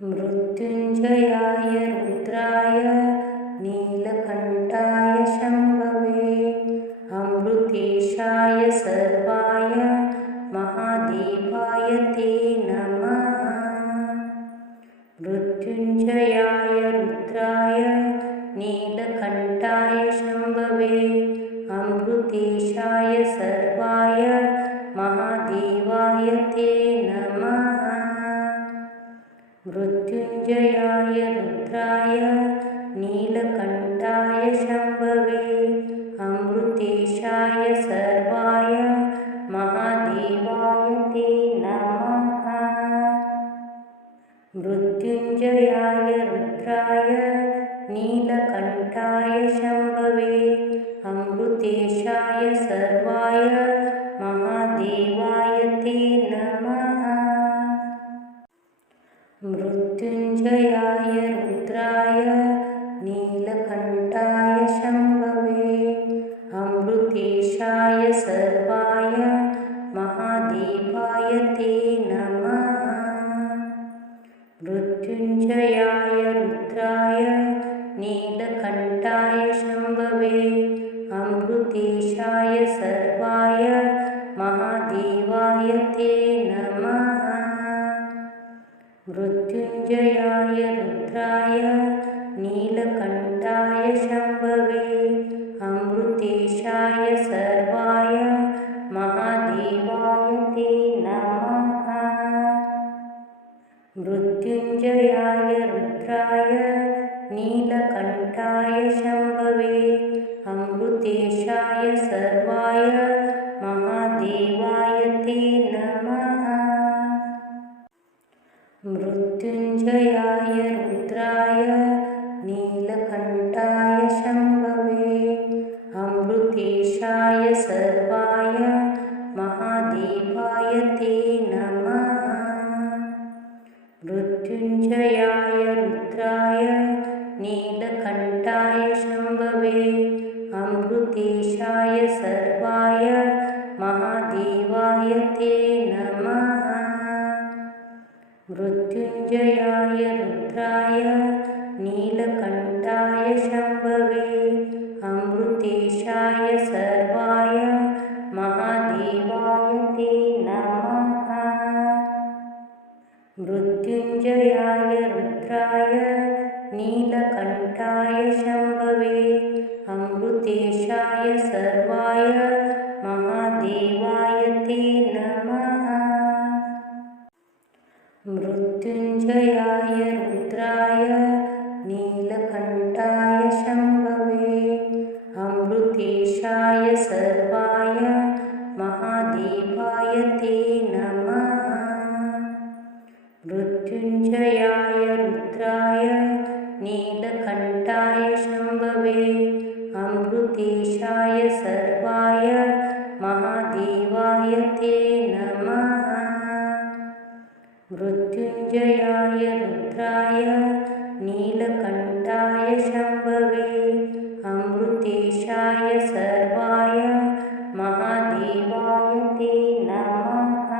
मृत्युञ्जयाय रुद्राय नीलकण्ठाय शम्भवे अमृतेशाय सर्वाय महादेवाय ते नमः। मृत्युञ्जयाय रुद्राय नीलकण्ठाय शम्भवे अमृतेशाय सर्वाय महादेवाय ते नमः। मृत्युञ्जयाय रुद्राय नीलकण्ठाय शम्भवे अमृतेशाय सर्वाय महादेवाय ते नमः। मृत्युञ्जयाय रुद्राय नीलकण्ठाय शम्भवे अमृतेशाय सर्वाय महादेवाय ते नमः। मृत्युञ्जयाय रुद्राय नीलकण्ठाय शम्भवे अमृतेशाय सर्वाय महादेवाय ते नमः। मृत्युञ्जयाय रुद्राय नीलकण्ठाय शम्भवे अमृतेशाय सर्वाय महादेवाय ते नमः। मृत्युञ्जयाय रुद्राय नीलकण्ठाय शम्भवे अमृतेशाय सर्वाय महादेवाय ते नमः। मृत्युञ्जयाय रुद्राय नीलकण्ठाय शम्भवे अमृतेशाय सर्वाय महादेवाय ते नमः। मृत्युञ्जयाय रुद्राय नीलकण्ठाय शम्भवे अमृतेशाय सर्वाय महादेवाय ते नमः। मृत्युञ्जयाय रुद्राय नीलकण्ठाय शम्भवे अमृतेशाय सर्वाय महादेवाय ते नमः। मृत्युञ्जयाय रुद्राय नीलकण्ठाय शम्भवे अमृतेशाय सर्वाय महादेवाय ते नमः। मृत्युञ्जयाय रुद्राय नीलकण्ठाय शम्भवे अमृतेशाय सर्वाय महादेवाय ते नमः। मृत्युञ्जयाय रुद्राय नीलकण्ठाय शम्भवे अमृतेशाय सर्वाय महादेवाय ते नमः। मृत्युञ्जयाय रुद्राय नीलकण्ठाय शम्भवे अमृतेशाय सर्वाय महादेवाय ते नमः। मृत्युञ्जयाय रुद्राय नीलकण्ठाय शम्भवे अमृतेशाय सर्वाय महादेवाय ते नमः।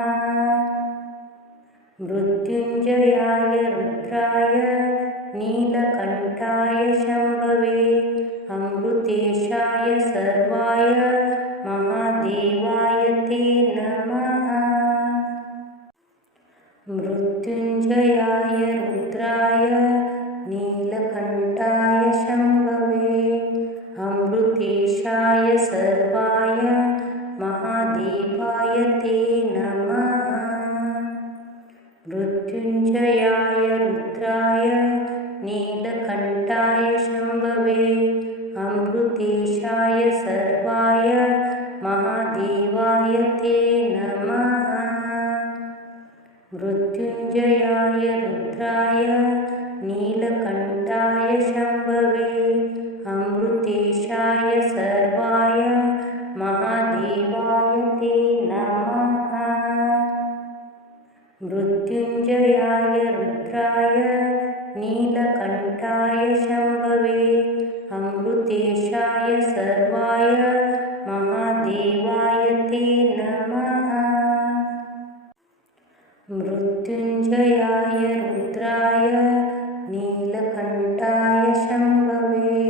मृत्युञ्जयाय रुद्राय नीलकण्ठाय शम्भवे अमृतेशाय सर्वाय महादेवाय ते नमः। मृत्युञ्जयाय रुद्राय नीलकण्ठाय शम्भवे अमृतेशाय सर्वाय महादेवाय ते नमः। मृत्युञ्जयाय रुद्राय नीलकण्ठाय शम्भवे अमृतेशाय सर्वाय महादेवाय ते नमः। मृत्युञ्जयाय रुद्राय नीलकण्ठाय शम्भवे अमृतेशाय सर्वाय महादेवाय ते नमः। मृत्युञ्जयाय रुद्राय नीलकण्ठाय शम्भवे अमृतेशाय सर्वाय महादेवाय ते नमः। मृत्युञ्जयाय रुद्राय नीलकण्ठाय शम्भवे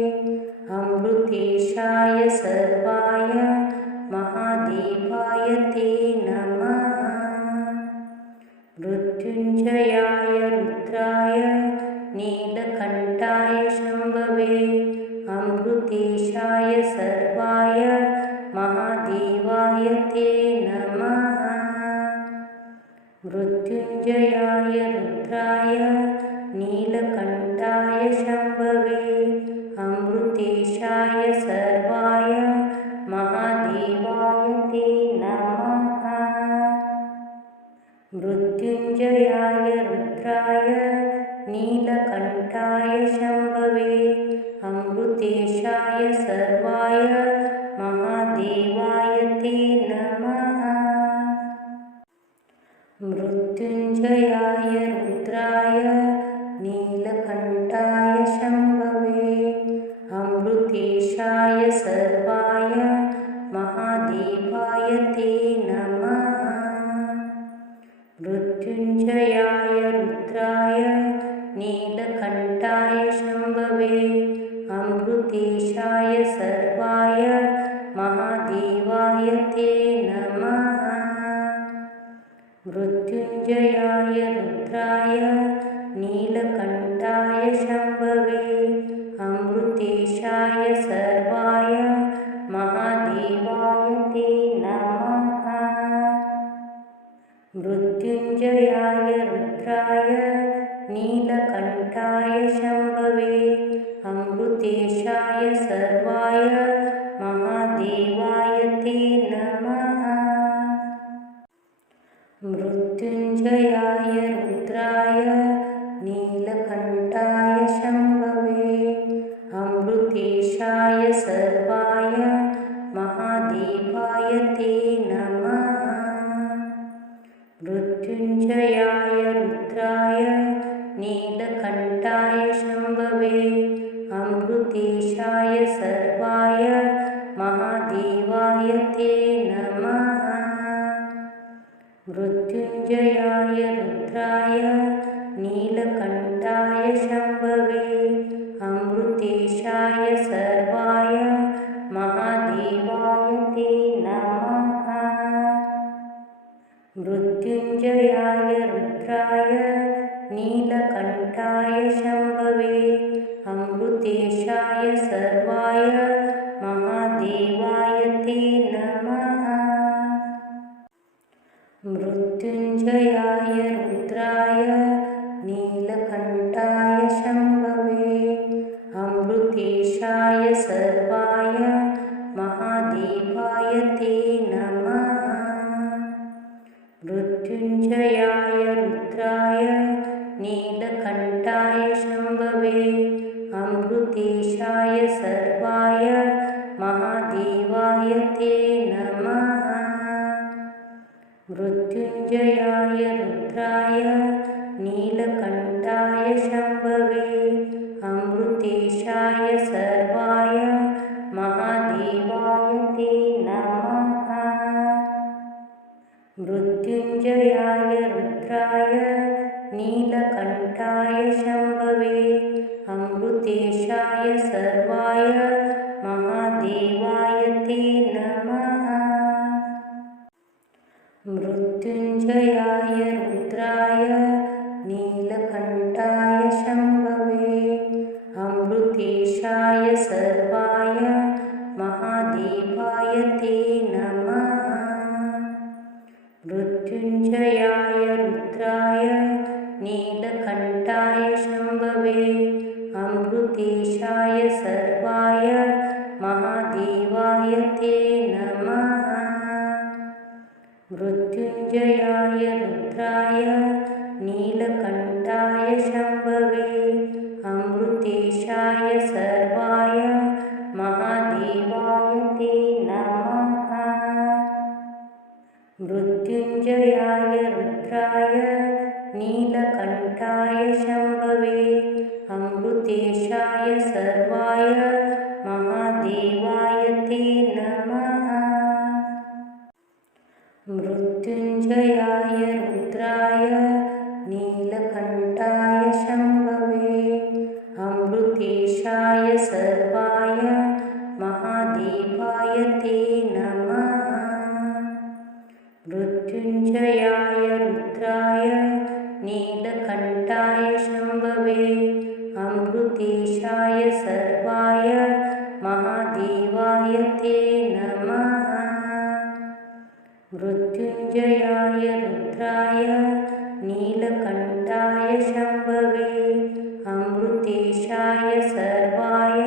अमृतेशाय सर्वाय महादेवाय ते नमः मृत्युञ्जयाय रुद्राय नीलकण्ठाय शम्भवे अमृतेशाय सर्वाय महादेवाय ते नमः मृत्युञ्जयाय रुद्राय नीलकण्ठाय शम्भवे अमृतेशाय सर्वाय महादेवाय ते नमः मृत्युञ्जयाय रुद्राय नीलकण्ठाय शम्भवे अमृतेशाय सर्वाय महादेवाय ते नमः मृत्युञ्जयाय रुद्राय नीलकण्ठाय शम्भवे अमृतेशाय सर्वाय महादेवाय ते नमः मृत्युञ्जयाय रुद्राय नीलकण्ठाय शम्भवे अमृतेशाय सर्वाय महादेवाय ते नमः मृत्युञ्जयाय रुद्राय नीलकण्ठाय शम्भवे अमृतेशाय सर्वाय महादेवाय ते नमः मृत्युञ्जयाय रुद्राय नीलकण्ठाय शम्भवे अमृतेशाय सर्वाय महादेवाय ते नमः मृत्युञ्जयाय रुद्राय नीलकण्ठाय शम्भवे अमृतेशाय सर्वाय महादेवाय ते नमः मृत्युञ्जयाय रुद्राय नीलकण्ठाय शम्भवे अमृतेशाय सर्वाय महादेवाय ते नमः मृत्युञ्जयाय रुद्राय नीलकण्ठाय शम्भवे अमृतेशाय सर्वाय महादेवाय ते नमः मृत्युञ्जयाय रुद्राय नीलकण्ठाय शम्भवे अमृतेशाय सर्वाय महादेवाय ते नमः मृत्युञ्जयाय रुद्राय नीलकण्ठाय शम्भवे अमृतेशाय सर्वाय महादेवाय ते नमः मृत्युञ्जयाय रुद्राय नीलकण्ठाय शम्भवे अमृतेशाय सर्वाय महादेवाय ते नमः मृत्युञ्जयाय रुद्राय नीलकण्ठाय शम्भवे अमृतेशाय सर्वाय महादेवाय ते नमः मृत्युञ्जयाय रुद्राय नीलकण्ठाय शम्भवे अमृतेशाय सर्वाय महादेवाय ते नमः मृत्युञ्जयाय रुद्राय नीलकण्ठाय शम्भवे अमृतेशाय सर्वाय महादेवाय ते नमः मृत्युञ्जयाय रुद्राय नीलकण्ठाय शम्भवे अमृतेशाय सर्वाय महादेवाय ते नमः मृत्युञ्जयाय रुद्राय नीलकण्ठाय शम्भवे अमृतेशाय सर्वाय महादेवाय ते नमः मृत्युञ्जयाय रुद्राय नीलकण्ठाय शम्भवे अमृतेशाय सर्वाय महादेवाय ते नमः मृत्युञ्जयाय रुद्राय नीलकण्ठाय नीलकण्ठाय शम्भवे अमृतेशाय सर्वाय महादेवाय ते नमः। मृत्युञ्जयाय रुद्राय नीलकण्ठाय शम्भवे अमृतेशाय सर्वाय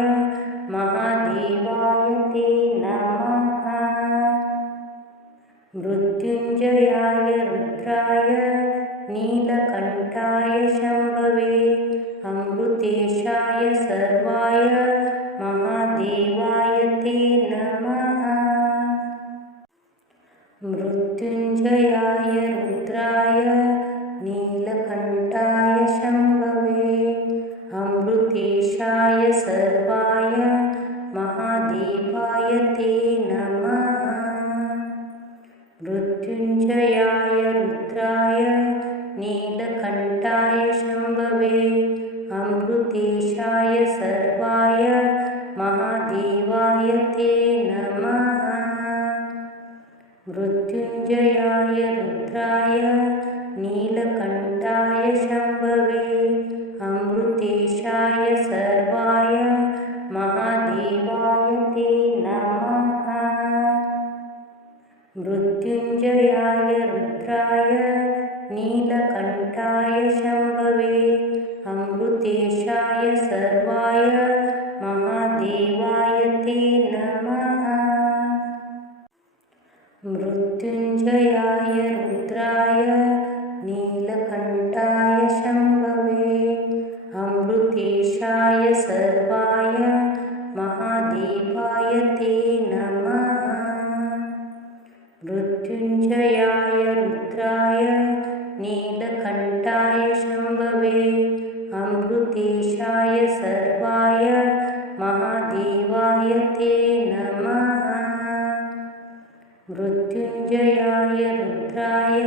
महादेवाय ते नमः। मृत्युञ्जयाय रुद्राय नीलकण्ठाय शम्भवे अमृतेशाय सर्वाय महादेवाय ते नमः। मृत्युञ्जयाय रुद्राय नीलकण्ठाय शम्भवे अमृतेशाय सर्वाय महादेवाय ते नमः। मृत्युञ्जयाय रुद्राय नीलकण्ठाय शम्भवे अमृतेशाय सर्वाय महादेवाय ते नमः। मृत्युञ्जयाय रुद्राय नीलकण्ठाय शम्भवे अमृतेशाय सर्वाय महादेवाय ते नमः। मृत्युञ्जयाय रुद्राय नीलकण्ठाय शम्भवे अमृतेशाय सर्वाय महादेवाय ते नमः। मृत्युञ्जयाय रुद्राय नीलकण्ठाय शम्भवे अमृतेशाय सर्वाय महादेवाय ते नमः। मृत्युञ्जयाय रुद्राय नीलकण्ठाय शम्भवे अमृतेशाय सर्वाय महादेवाय ते नमः। मृत्युञ्जयाय रुद्राय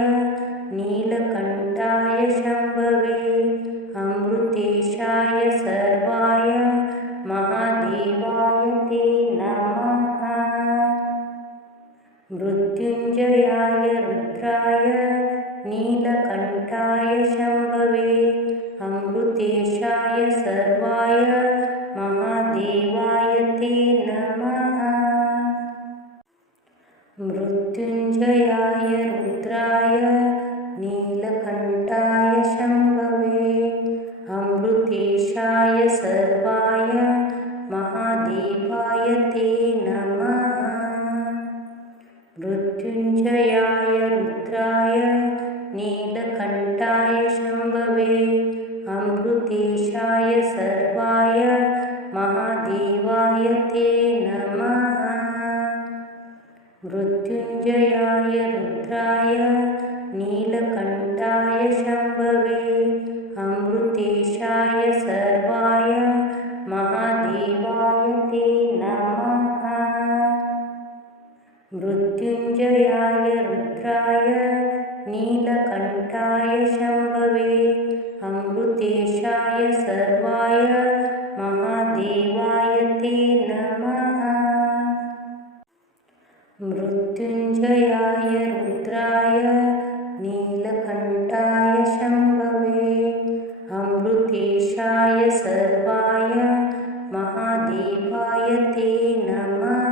नीलकण्ठाय शम्भवे अमृतेशाय सर्वाय महादेवाय ते नमः। मृत्युञ्जयाय रुद्राय नीलकण्ठाय शम्भवे अमृतेशाय सर्वाय महादेवाय ते नमः। मृत्युञ्जयाय रुद्राय नीलकण्ठाय शम्भवे अमृतेशाय सर्वाय महादेवाय ते नमः। मृत्युञ्जयाय रुद्राय नीलकण्ठाय शम्भवे अमृतेशाय सर्वाय महादेवाय ते नमः। मृत्युञ्जयाय रुद्राय नीलकण्ठाय शम्भवे अमृतेशाय सर्वाय महादेवाय ते नमः। मृत्युञ्जयाय रुद्राय नीलकण्ठाय शम्भवे अमृतेशाय सर्वाय महादेवाय ते नमः। मृत्युञ्जयाय रुद्राय नीलकण्ठाय शम्भवे अमृतेशाय सर्वाय महादेवाय ते नमः।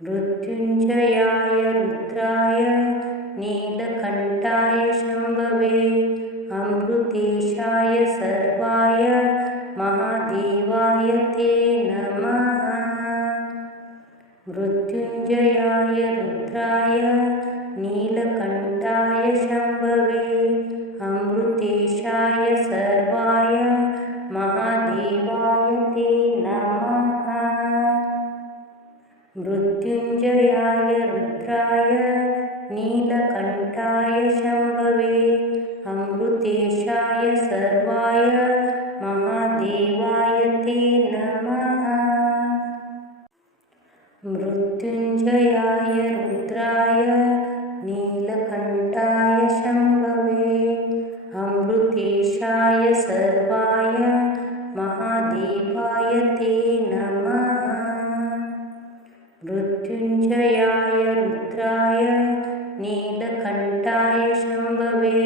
मृत्युञ्जयाय रुद्राय नीलकण्ठाय शम्भवे अमृतेशाय सर्वाय महादेवाय ते नमः। मृत्युञ्जयाय रुद्राय नीलकण्ठाय शम्भवे अमृतेशाय सर्वाय महादेवाय ते नमः। मृत्युञ्जयाय रुद्राय नीलकण्ठाय शम्भवे अमृतेशाय सर्वाय महादेवाय ते नमः। मृत्युञ्जयाय रुद्राय नीलकण्ठाय शम्भवे अमृतेशाय सर्वाय महादेवाय ते नमः। मृत्युञ्जयाय रुद्राय नीलकण्ठाय शम्भवे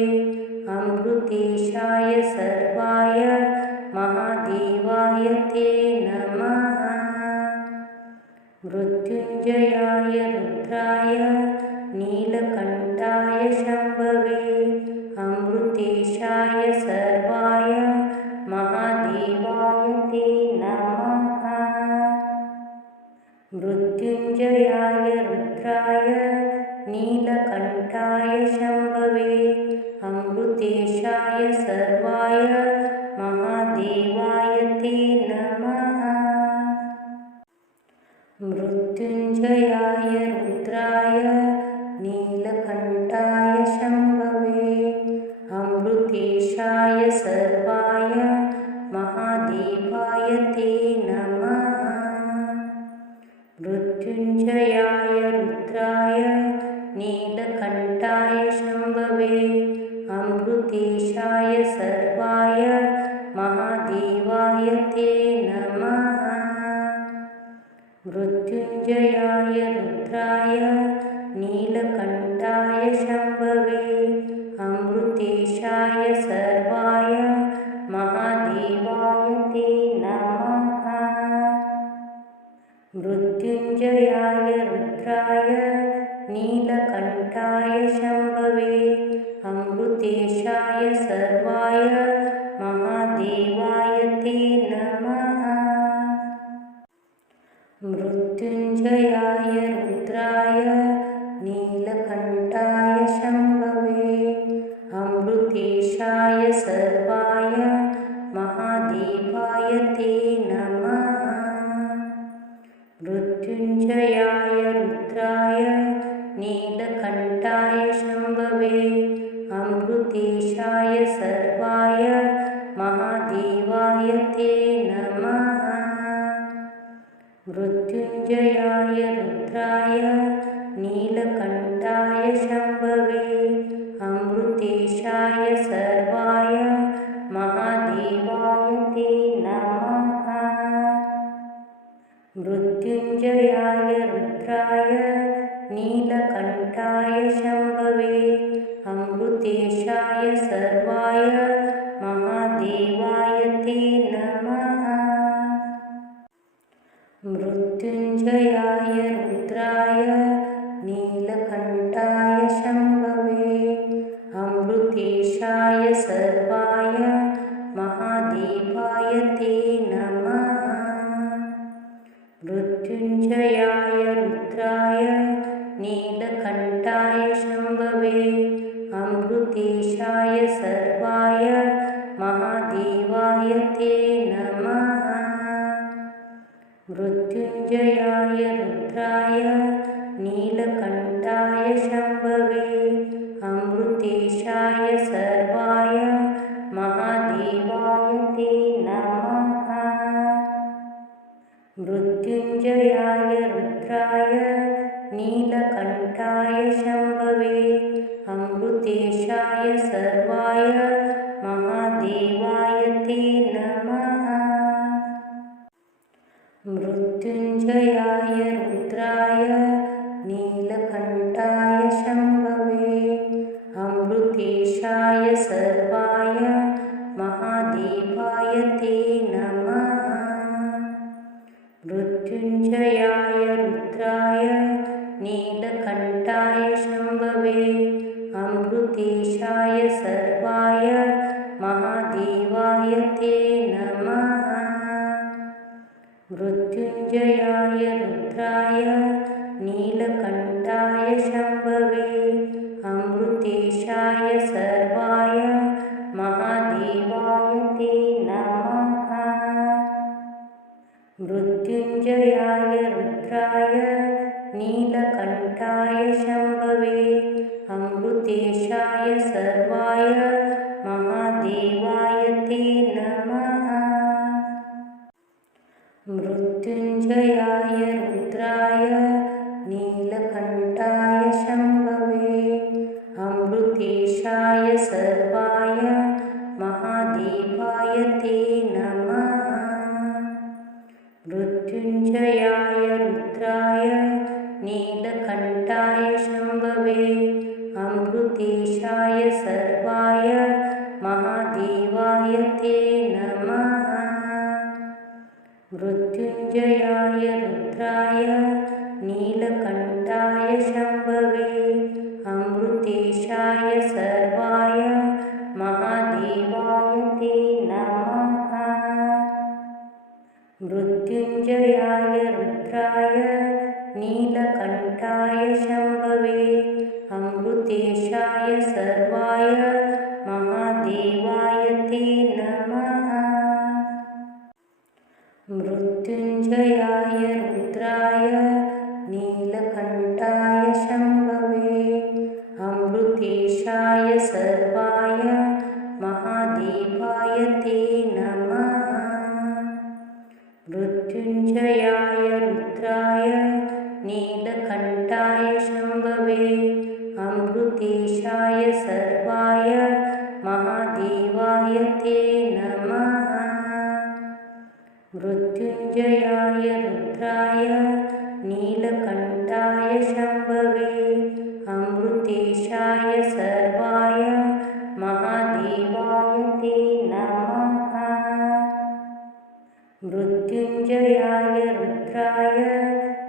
अमृतेशाय सर्वाय महादेवाय ते नमः। मृत्युञ्जयाय रुद्राय नीलकण्ठाय शम्भवे अमृतेशाय सर्वाय महादेवाय ते नमः। मृत्युञ्जयाय रुद्राय नीलकण्ठाय शम्भवे अमृतेशाय सर्वाय महादेवाय ते नमः। मृत्युञ्जयाय रुद्राय नीलकण्ठाय शम्भवे अमृतेशाय सर्वाय महादेवाय ते नमः। मृत्युञ्जयाय रुद्राय नीलकण्ठाय शम्भवे अमृतेशाय सर्वाय महादेवाय ते नमः। मृत्युञ्जयाय रुद्राय नीलकण्ठाय शम्भवे अमृतेशाय सर्वाय महादेवाय ते नमः। मृत्युञ्जयाय रुद्राय नीलकण्ठाय शम्भवे अमृतेशाय सर्वाय महादेवाय ते नमः। मृत्युञ्जयाय रुद्राय नीलकण्ठाय शम्भवे अमृतेशाय सर्वाय महादेवाय ते नमः। मृत्युञ्जयाय रुद्राय नीलकण्ठाय शम्भवे अमृतेशाय सर्वाय महादेवाय ते नमः। मृत्युञ्जयाय रुद्राय नीलकण्ठाय शम्भवे अमृतेशाय सर्वाय महादेवाय ते नमः। मृत्युञ्जयाय रुद्राय नीलकण्ठाय शम्भवे अमृतेशाय सर्वाय महादेवाय ते नमः। मृत्युञ्जयाय रुद्राय नीलकण्ठाय शम्भवे अमृतेशाय सर्वाय महादेवाय ते नमः। मृत्युञ्जयाय रुद्राय नीलकण्ठाय शम्भवे अमृतेशाय सर्वाय महादेवाय ते नमः। मृत्युञ्जयाय रुद्राय नीलकण्ठाय शम्भवे अमृतेशाय सर्वाय महादेवाय ते नमः। मृत्युञ्जयाय रुद्राय नीलकण्ठाय शम्भवे अमृतेशाय सर्वाय महादेवाय ते नमः। मृत्युञ्जयाय रुद्राय नीलकण्ठाय शम्भवे अमृतेशाय सर्वाय महादेवाय ते नमः। मृत्युञ्जयाय रुद्राय नीलकण्ठाय शम्भवे अमृतेशाय सर्वाय महादेवाय ते नमः। मृत्युञ्जयाय रुद्राय नीलकण्ठाय शम्भवे अमृतेशाय सर्वाय महादेवाय ते नमः। मृत्युञ्जयाय रुद्राय नीलकण्ठाय शम्भवे अमृतेशाय सर्वाय महादेवाय ते नमः। मृत्युञ्जयाय रुद्राय नीलकण्ठाय शम्भवे अमृतेशाय सर्वाय महादेवाय ते नमः। मृत्युञ्जयाय रुद्राय नीलकण्ठाय शम्भवे अमृतेशाय सर्वाय महादेवाय महादेवाय ते नमः। मृत्युञ्जयाय रुद्राय नीलकण्ठाय शम्भवे अमृतेशाय सर्वाय महादेवाय ते नमः। मृत्युञ्जयाय रुद्राय नीलकण्ठाय शम्भवे अमृतेशाय सर्वाय महादेवाय ते नमः। मृत्युञ्जयाय रुद्राय नीलकण्ठाय शम्भवे अमृतेशाय सर्वाय महादेवाय ते नमः। मृत्युञ्जयाय रुद्राय नीलकण्ठाय शम्भवे अमृतेशाय सर्वाय महादेवाय ते नमः। मृत्युञ्जयाय रुद्राय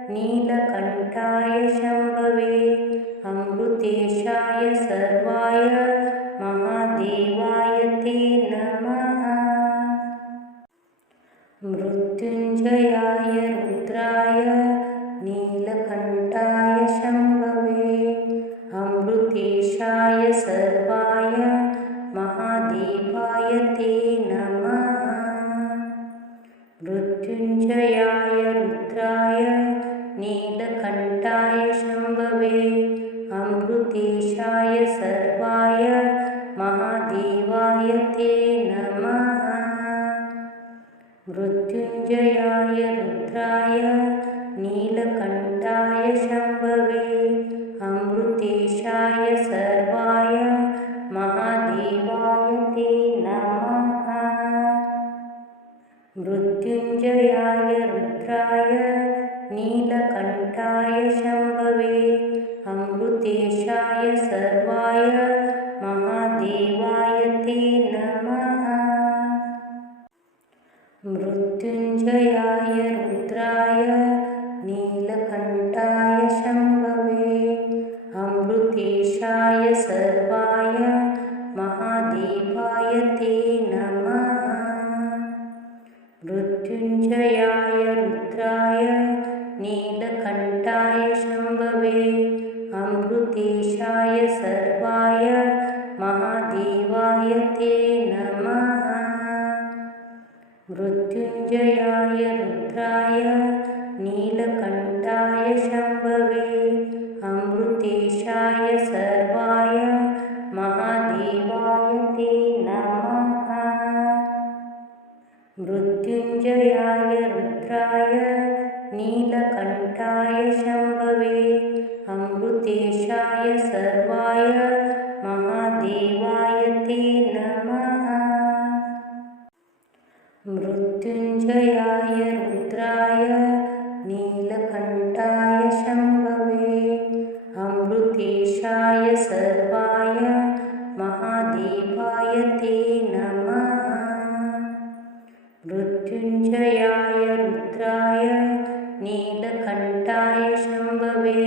नीलकण्ठाय शम्भवे अमृतेशाय सर्वाय महादेवाय ते नमः। मृत्युञ्जयाय रुद्राय नीलकण्ठाय शम्भवे अमृतेशाय सर्वाय महादेवाय ते नमः। मृत्युञ्जयाय रुद्राय नीलकण्ठाय शम्भवे अमृतेशाय सर्वाय महादेवाय ते नमः। मृत्युञ्जयाय रुद्राय नीलकण्ठाय शम्भवे अमृतेशाय सर्वाय महादेवाय ते नमः। मृत्युञ्जयाय रुद्राय नीलकण्ठाय शम्भवे अमृतेशाय सर्वाय महादेवाय ते नमः। मृत्युञ्जयाय रुद्राय नीलकण्ठाय शम्भवे अमृतेशाय सर्वाय महादेवाय ते नमः। मृत्युञ्जयाय रुद्राय नीलकण्ठाय शम्भवे अमृतेशाय सर्वाय महादेवाय ते नमः। मृत्युञ्जयाय रुद्राय नीलकण्ठाय शम्भवे अमृतेशाय सर्वाय महादेवाय ते नमः। मृत्युञ्जयाय रुद्राय नीलकण्ठाय शम्भवे अमृतेशाय सर्वाय महादेवाय ते नमः। मृत्युञ्जयाय रुद्राय नीलकण्ठाय शम्भवे अमृतेशाय सर्वाय महादेवाय ते नमः। मृत्युञ्जयाय रुद्राय नीलकण्ठाय शम्भवे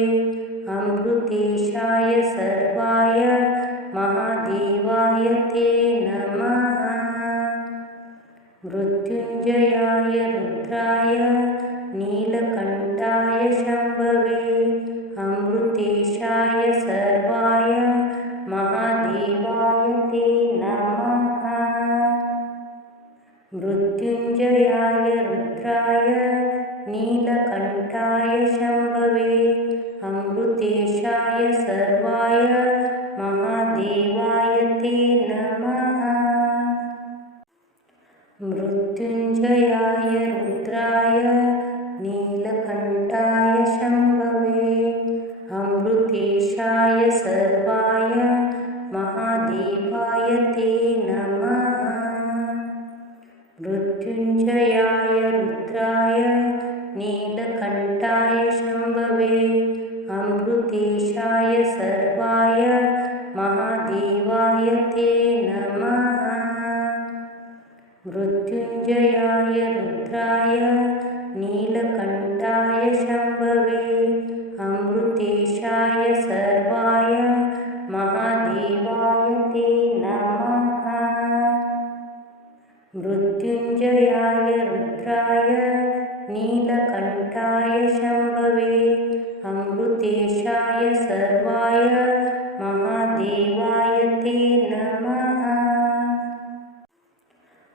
अमृतेशाय सर्वाय महादेवाय ते नमः। मृत्युञ्जयाय रुद्राय नीलकण्ठाय शम्भवे अमृतेशाय सर्वाय महादेवाय ते नमः। मृत्युञ्जयाय रुद्राय नीलकण्ठाय शम्भवे अमृतेशाय सर्वाय महादेवाय ते नमः। मृत्युञ्जयाय रुद्राय नीलकण्ठाय शम्भवे अमृतेशाय सर्वाय महादेवाय ते नमः। मृत्युञ्जयाय रुद्राय नीलकण्ठाय शम्भवे अमृतेशाय सर्वाय महादेवाय ते नमः। मृत्युञ्जयाय रुद्राय नीलकण्ठाय शम्भवे अमृतेशाय सर्वाय महादेवाय ते नमः। मृत्युञ्जयाय रुद्राय नीलकण्ठाय शम्भवे अमृतेशाय सर्वाय महादेवाय ते नमः।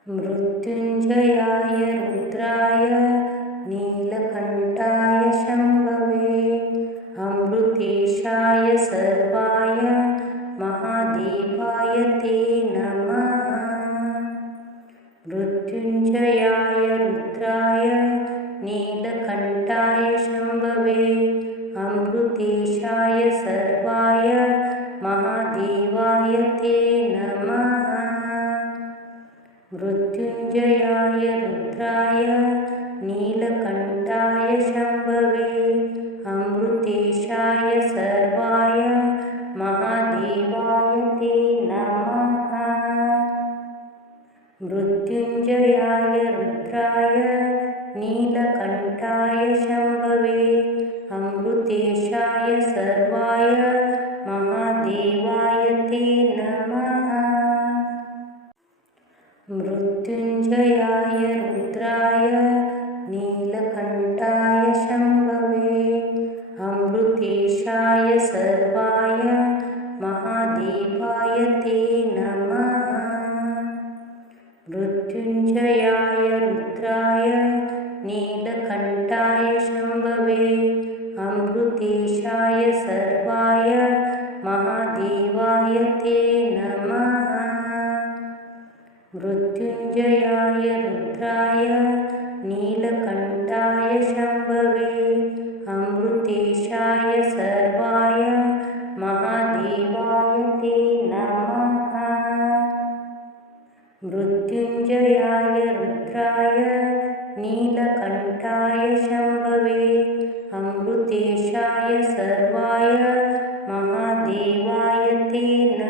मृत्युञ्जयाय रुद्राय नीलकण्ठाय शम्भवे अमृतेशाय सर्वाय महादेवाय ते नमः। मृत्युञ्जयाय रुद्राय नीलकण्ठाय शम्भवे अमृतेशाय सर्वाय महादेवाय ते नमः। मृत्युञ्जयाय रुद्राय नीलकण्ठाय शम्भवे अमृतेशाय सर्वाय महादेवाय ते नमः। मृत्युञ्जयाय रुद्राय नीलकण्ठाय शम्भवे अमृतेशाय सर्वाय महादेवाय ते नमः। मृत्युञ्जयाय रुद्राय नीलकण्ठाय शम्भवे अमृतेशाय सर्वाय महादेवाय ते नमः। मृत्युञ्जयाय रुद्राय नीलकण्ठाय शम्भवे अमृतेशाय सर्वाय महादेवाय ते नमः। मृत्युञ्जयाय रुद्राय नीलकण्ठाय शम्भवे अमृतेशाय सर्वाय महादेवाय ते नमः। मृत्युञ्जयाय रुद्राय नीलकण्ठाय शम्भवे अमृतेशाय सर्वाय महादेवाय ते नमः।